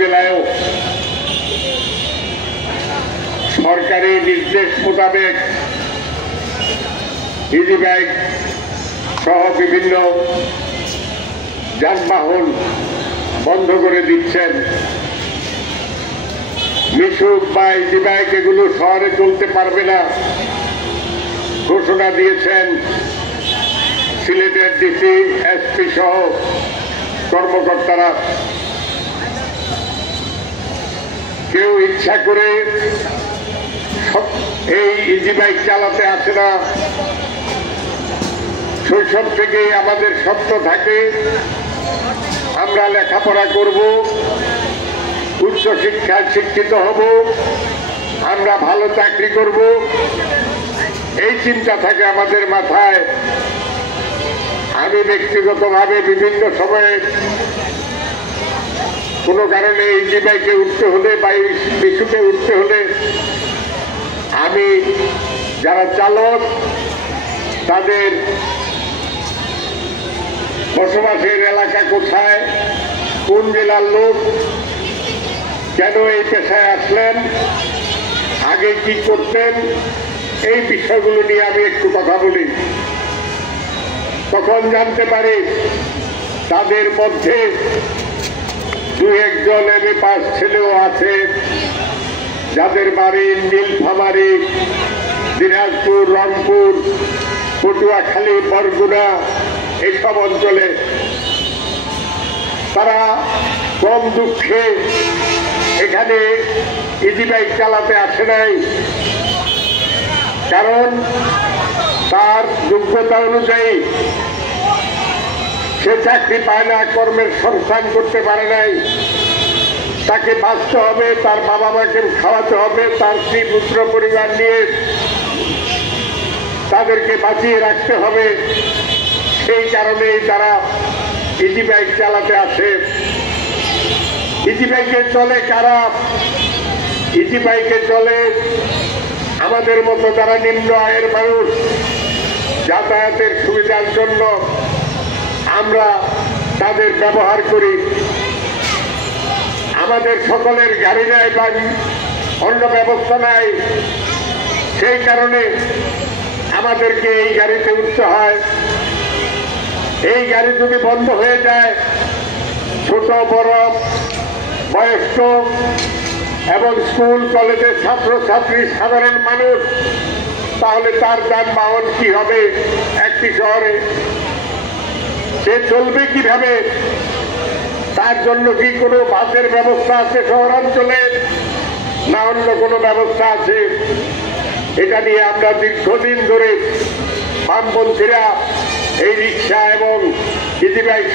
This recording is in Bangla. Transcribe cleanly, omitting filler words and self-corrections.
জেলায়ও সরকারি নির্দেশ মোতাবেক ইজি বাইক সহ বিভিন্ন যানবাহন বন্ধ করে দিচ্ছেন। মিশুক বা ইজি বাইক এগুলো শহরে চলতে পারবে না ঘোষণা দিয়েছেন সিলেটের ডিসি, এসপি সহ কর্মকর্তারা। কেউ ইচ্ছা করে এই ইজি বাইক চালাতে আসে না। শৈশব থেকে আমাদের স্বপ্ন থাকে আমরা লেখাপড়া করব, উচ্চ শিক্ষায় শিক্ষিত হব, আমরা ভালো চাকরি করব, এই চিন্তা থাকে আমাদের মাথায়। আমি ব্যক্তিগতভাবে বিভিন্ন সময়ে কোনো কারণে ইজি বাইকে উঠতে হলে বা মিশুকে উঠতে হলে আমি যারা চালক তাদের বসবাসের এলাকা কোথায়, কোন জেলার লোক, কেন এই পেশায় আসলেন, আগে কি করতেন, এই বিষয়গুলো নিয়ে আমি একটু কথা বলি। তখন জানতে পারি তাদের মধ্যে দু একজন এমএ পাস ছেলেও আছে যাদের বাড়ি নীলফামারী, দিনাজপুর, রংপুর, পটুয়াখালী, বরগুনা এইসব অঞ্চলে। তারা কম দুঃখে এখানে ইজি বাইক চালাতে আসে নাই, কারণ তার যোগ্যতা অনুযায়ী সে চাকরি পায় না, কর্মের সংস্থান করতে পারে নাই। তাকে বাঁচতে হবে, তার বাবা মাকে খাওয়াতে হবে, তার স্ত্রী পুত্র পরিবার নিয়ে তাদেরকে বাঁচিয়ে রাখতে হবে। সেই কারণেই তারা ইজি বাইক চালাতে আসে। ইজি বাইকে চলে কারা? ইজি বাইকে চলে আমাদের মতো যারা নিম্ন আয়ের মানুষ। যাতায়াতের সুবিধার জন্য আমরা তাদের ব্যবহার করি। আমাদের সকলের গাড়ি নাই বা অন্য ব্যবস্থা নাই, সেই কারণে আমাদেরকে এই গাড়িতে উঠতে হয়। এই গাড়ি যদি বন্ধ হয়ে যায়, ছোট বড় বয়স্ক এবং স্কুল কলেজের ছাত্রছাত্রী, সাধারণ মানুষ, তাহলে তার যানবাহন কি হবে? একটি শহরে সে চলবে কিভাবে? তার জন্য কি কোনো বাসের ব্যবস্থা আছে শহরাঞ্চলে, না অন্য কোনো ব্যবস্থা আছে? এটা নিয়ে আমরা দীর্ঘদিন ধরে বামপন্থীরা এই রিক্সা এবং ইজি বাইক